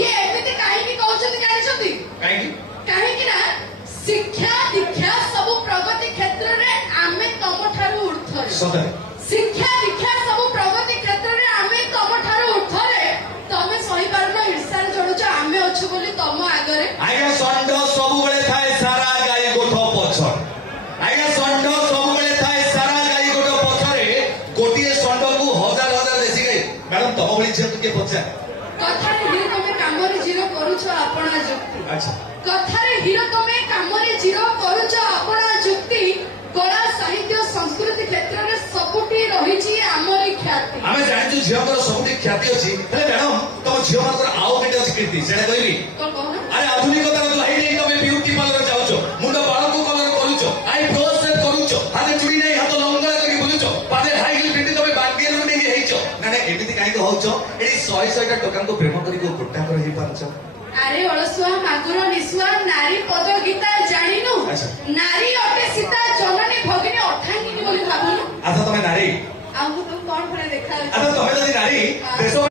ये एमिति काहेकि कहउछथि जानिछथि काहेकि ना शिक्षा दीक्षा सब प्रगति क्षेत्र रे आमे तमठारु ऊर्ध्वरे सदे शिक्षा दीक्षा सब प्रगति क्षेत्र रे आमे तमठारु ऊर्ध्वरे तमे सही पारनो ईर्षा रे जडुछ आमे अछु बोली तम आगरे आज्ञा षंड सब बेले थाए सारा गाई गोठ पछर आज्ञा षंड सब बेले थाए सारा गाई गोठ पछरे गोटिए षंड को हजार हजार देसी गाई मैडम तम भली झियो के पछर कथारे हिरो तमे कामरे जीरो करूछ आपणा जुक्ति अच्छा कथारे हिरो तमे कामरे जीरो करूछ आपणा जुक्ति कला साहित्य संस्कृति क्षेत्र रे सबुटी रहिछि हमरी ख्याति आमे जानिछु झियो कर सबुटी ख्याति अछि हेले मैडम तम झियो मानकर आउ केटे अछि कीर्ति सेटा कहबी कोन कहना अरे आधुनिकता रो लाइ नै तमे ब्यूटी पार्लर जाउछो मुंड बाळ को कलर करूछो आई ब्रो सेट करूछो हाथे चुड़ी नै हाथ लंगड़ा करी बुलुछो पादे हाई हिल पिंडी तमे बागेर रो नै हेइछो ना ना एमिति काहे होउछो एडी 100 टा टोकन को प्रेम करी को गोटा कर ही पारछो अरे अलसुआ मागुर निसुआ नारी पद गीता जानिनु नारी अटे सीता जननी भगिनी अठांगिनी बोली भाबुनु अच्छा तमे नारी आउ तो कोन फरे देखा अच्छा तमे जदी नारी देश